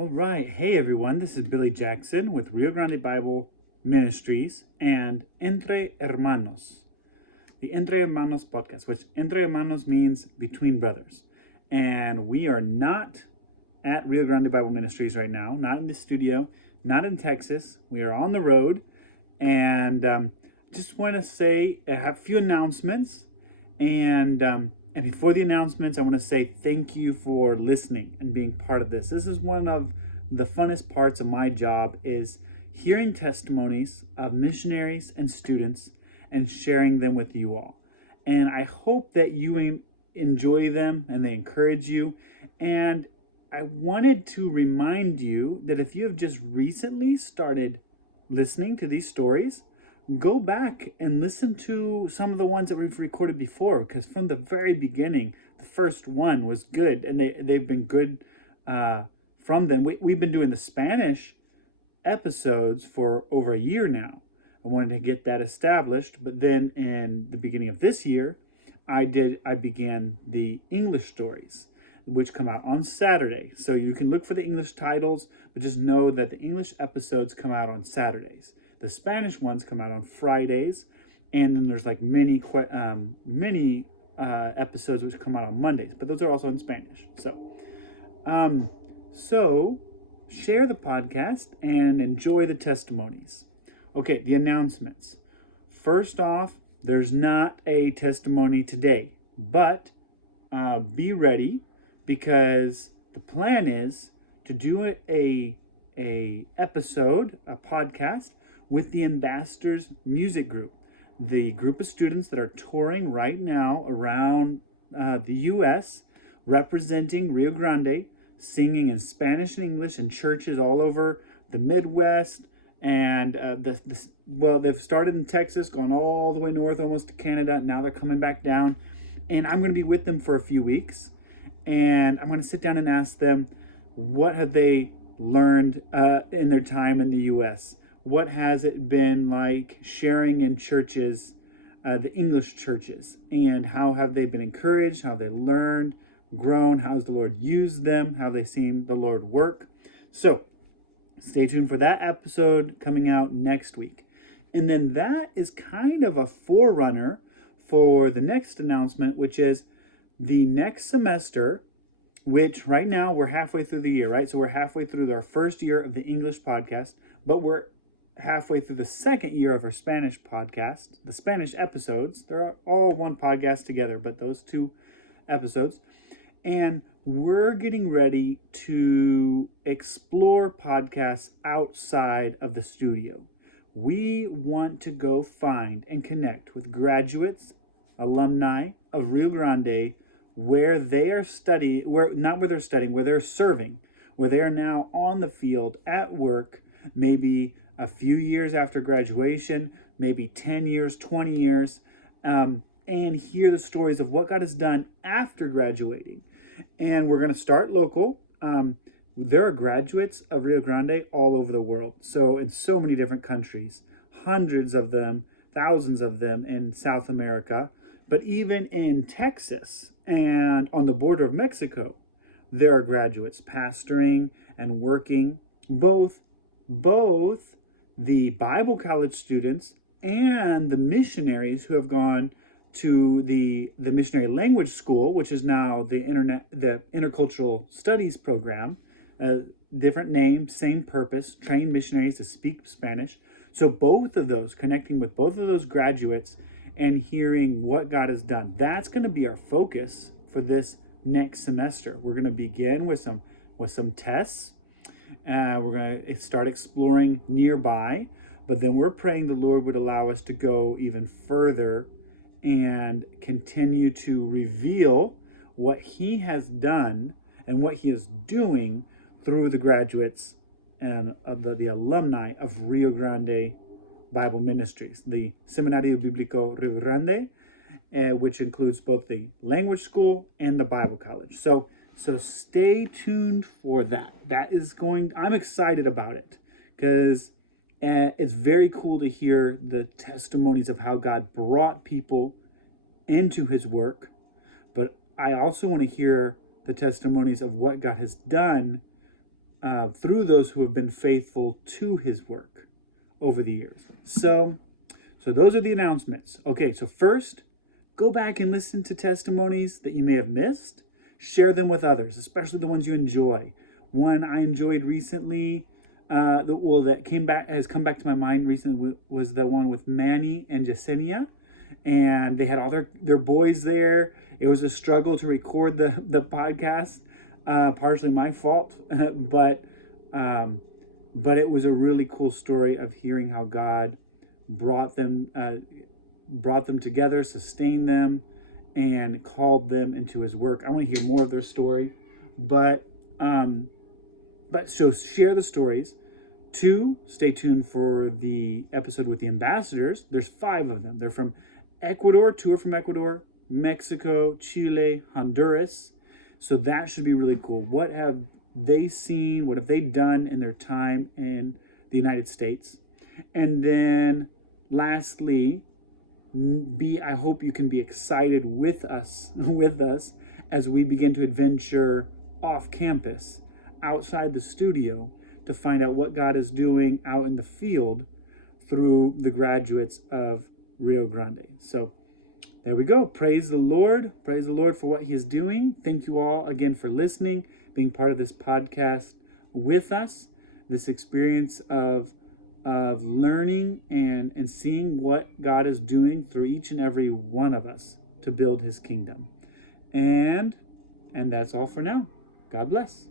All right. Hey, everyone. This is Billy Jackson with Rio Grande Bible Ministries and Entre Hermanos, the Entre Hermanos podcast, which Entre Hermanos means between brothers. And we are not at Rio Grande Bible Ministries right now, not in the studio, not in Texas. We are on the road. And just want to say I have a few announcements. And before the announcements, I want to say thank you for listening and being part of this. This is one of the funnest parts of my job is hearing testimonies of missionaries and students and sharing them with you all. And I hope that you enjoy them and they encourage you. And I wanted to remind you that if you have just recently started listening to these stories, go back and listen to some of the ones that we've recorded before, because from the very beginning, the first one was good, and they've been good from them. We've been doing the Spanish episodes for over a year now. I wanted to get that established, but then in the beginning of this year, I began the English stories, which come out on Saturday. So you can look for the English titles, but just know that the English episodes come out on Saturdays. The Spanish ones come out on Fridays, and then there's like many episodes which come out on Mondays, but those are also in Spanish. So share the podcast and enjoy the testimonies. Okay, the announcements. First off, there's not a testimony today, but be ready, because the plan is to do a podcast with the Ambassadors Music Group, the group of students that are touring right now around the U.S., representing Rio Grande, singing in Spanish and English in churches all over the Midwest. And they've started in Texas, gone all the way north almost to Canada, and now they're coming back down. And I'm going to be with them for a few weeks. And I'm going to sit down and ask them, what have they learned in their time in the U.S.? What has it been like sharing in churches, the English churches? And how have they been encouraged? How have they learned, grown? How has the Lord used them? How have they seen the Lord work? So stay tuned for that episode coming out next week. And then that is kind of a forerunner for the next announcement, which is the next semester, which right now we're halfway through the year, right? So we're halfway through our first year of the English podcast, but we're halfway through the second year of our Spanish podcast, the Spanish episodes. They're all one podcast together, but those two episodes. And we're getting ready to explore podcasts outside of the studio. We want to go find and connect with graduates, alumni of Rio Grande, where they are studying, where they're serving, where they are now on the field at work, maybe a few years after graduation, maybe 10 years, 20 years, and hear the stories of what God has done after graduating. And we're going to start local. There are graduates of Rio Grande all over the world. So in so many different countries, hundreds of them, thousands of them in South America, but even in Texas and on the border of Mexico, there are graduates pastoring and working, both the Bible college students and the missionaries who have gone to the missionary language school, which is now the intercultural studies program. Different name, same purpose, train missionaries to speak Spanish. So both of those, connecting with both of those graduates and hearing what God has done, that's going to be our focus for this next semester. We're going to begin with some tests. We're going to start exploring nearby, but then we're praying the Lord would allow us to go even further and continue to reveal what He has done and what He is doing through the graduates and of the alumni of Rio Grande Bible Ministries, the Seminario Bíblico Rio Grande, which includes both the language school and the Bible college. So stay tuned for that. I'm excited about it, because it's very cool to hear the testimonies of how God brought people into His work. But I also want to hear the testimonies of what God has done through those who have been faithful to his work over the years. So those are the announcements. Okay, so first, go back and listen to testimonies that you may have missed. Share them with others, especially the ones you enjoy. One I enjoyed recently, that has come back to my mind recently, was the one with Manny and Yesenia, and they had all their boys there. It was a struggle to record the podcast, partially my fault, but it was a really cool story of hearing how God brought them together, sustained them, and called them into his work. I want to hear more of their story, but so share the stories. 2, stay tuned for the episode with the ambassadors. There's 5 of them. They're from Ecuador, 2 are from Ecuador, Mexico, Chile, Honduras. So that should be really cool. What have they seen? What have they done in their time in the United States? And then lastly, I hope you can be excited with us as we begin to adventure off campus, outside the studio, to find out what God is doing out in the field through the graduates of Rio Grande. So there we go. Praise the Lord. Praise the Lord for what he is doing. Thank you all again for listening, being part of this podcast with us, this experience of learning and seeing what God is doing through each and every one of us to build his kingdom. And that's all for now. God bless.